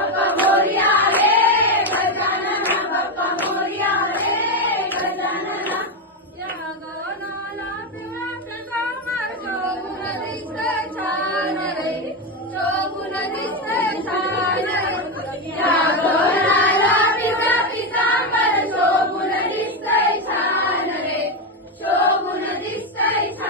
Bye-bye. Please stay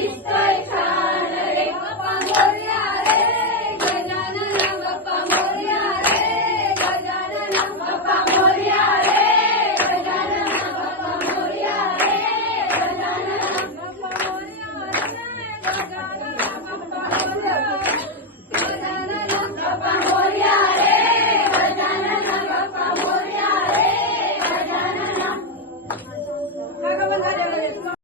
Cristo.